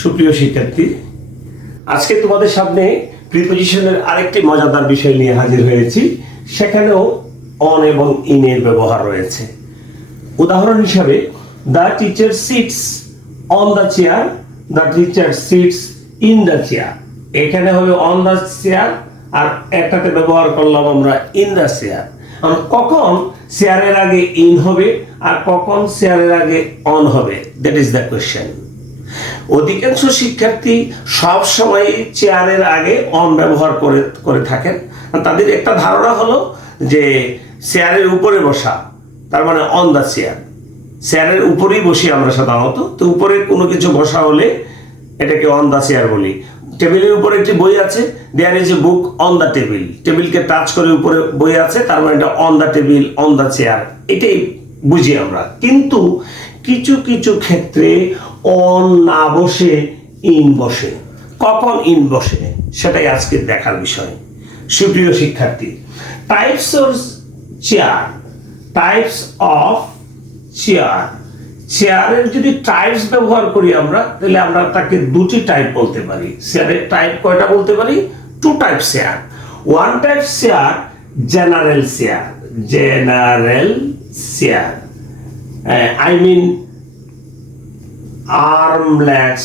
সুপ্রিয় শিক্ষার্থী, আজকে তোমাদের সামনে প্রিপজিশনের আরেকটি মজাদার বিষয় নিয়ে হাজির হয়েছি। সেখানেও অন এবং ইন এর ব্যবহার রয়েছে। উদাহরণ হিসাবে, the teacher sits on the chair, the teacher sits in the chair. এখানে হবে অন দ্য চেয়ার, আর একটাতে ব্যবহার করলাম আমরা ইন দ্য চেয়ার। কখন চেয়ারের আগে ইন হবে আর কখন চেয়ারের আগে অন হবে, দ্যাট ইজ দ্য কোয়েশ্চেন। অধিকাংশ শিক্ষার্থী সব সময় চেয়ারের আগে অন ব্যবহার করে থাকেন। তাদের একটা ধারণা হলো যে চেয়ারের উপরে বসা, তার মানে অন দ্য চেয়ার। চেয়ারের উপরেই বসি আমরা সাধারণত, তো উপরে কোনো কিছু বসা হলে এটাকে অন দ্য চেয়ার বলি। টেবিলের উপরে একটি বই আছে, there is a book on the table. টেবিলকে টাচ করে উপরে বই আছে, তার মানে এটা on the table, on the chair, এটাই বুঝি আমরা। কিন্তু কিছু কিছু ক্ষেত্রে অন না বসে ইন বসে। কখন ইন বসে সেটাই আজকে দেখার বিষয়। সুপ্রিয় শিক্ষার্থী, types of chair, types of chair. চেয়ারের যদি টাইপস ব্যবহার করি আমরা, তাহলে আমরা তাকে দুটি টাইপ বলতে পারি। চেয়ারের টাইপ কয়টা বলতে পারি? Two type chair. One type chair general chair, general chair, I mean armless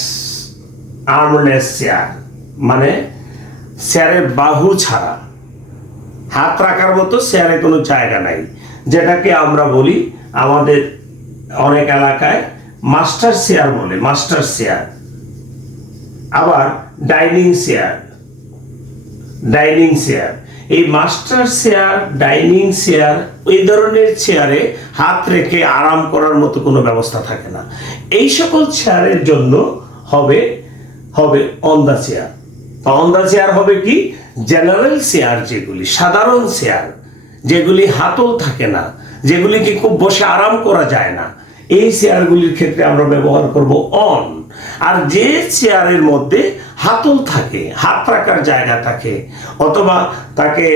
chair, মানে চেয়ারের বাহু ছাড়া, হাত রাখার মতো চেয়ারে কোনো জায়গা নাই, যেটাকে আমরা বলি আমাদের অনেক এলাকায় মাস্টার চেয়ার বলে, মাস্টার চেয়ার। আবার ডাইনিং চেয়ার, ডাইনিং চেয়ার। এই মাস্টার চেয়ার, ডাইনিং চেয়ার, ওই ধরনের চেয়ারে হাত রেখে আরাম করার মতো কোনো ব্যবস্থা থাকে না। এই সকল চেয়ারের জন্য হবে on the chair. On the chair হবে কি? জেনারেল চেয়ার, যেগুলি সাধারণ চেয়ার, যেগুলি হাতল থাকে না, যেগুলিকে খুব বসে আরাম করা যায় না, এই চেয়ারগুলির ক্ষেত্রে আমরা ব্যবহার করব অন। আর যে চেয়ারের মধ্যে হাতল থাকে, হাত রাখার জায়গা থাকে, অথবা তাকে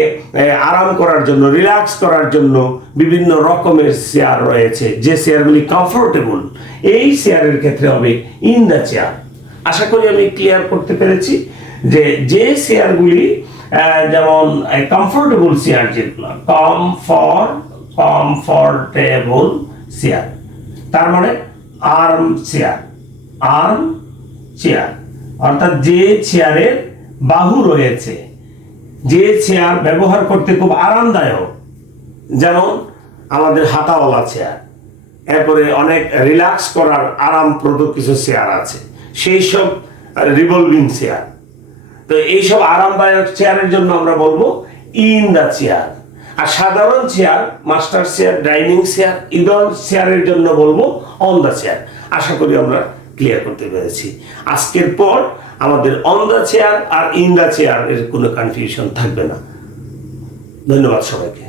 আরাম করার জন্য, রিল্যাক্স করার জন্য বিভিন্ন রকমের চেয়ার রয়েছে, যে চেয়ারগুলি কমফোর্টেবল, এই চেয়ারের ক্ষেত্রে হবে ইন দ্য চেয়ার। আশা করি আমি ক্লিয়ার করতে পেরেছি যে চেয়ারগুলি যেমন কমফোর্টেবল চেয়ার, যেগুলো কমফোর্টেবল চেয়ার, তার মানে আর্ম চেয়ার, আর্ম চেয়ার, অর্থাৎ যে চেয়ারের বাহু রয়েছে, যে চেয়ার ব্যবহার করতে খুব আরামদায়ক, যেমন আমাদের হাতাওয়ালা চেয়ার। এরপরে অনেক রিল্যাক্স করার আরামপ্রদ কিছু চেয়ার আছে, সেই সব রিভলভিং চেয়ার। তো এইসব আরামদায়ক চেয়ারের জন্য আমরা বলবো ইন দ্য চেয়ার। আর সাধারণ chair, master chair, dining chair, idle চেয়ারের জন্য বলবো অন দ্য চেয়ার। আশা করি আমরা ক্লিয়ার করতে পেরেছি। আজকের পর আমাদের অন দ্য চেয়ার আর ইন দ্য চেয়ার এর কোনো কনফিউশন থাকবে না। ধন্যবাদ সবাইকে।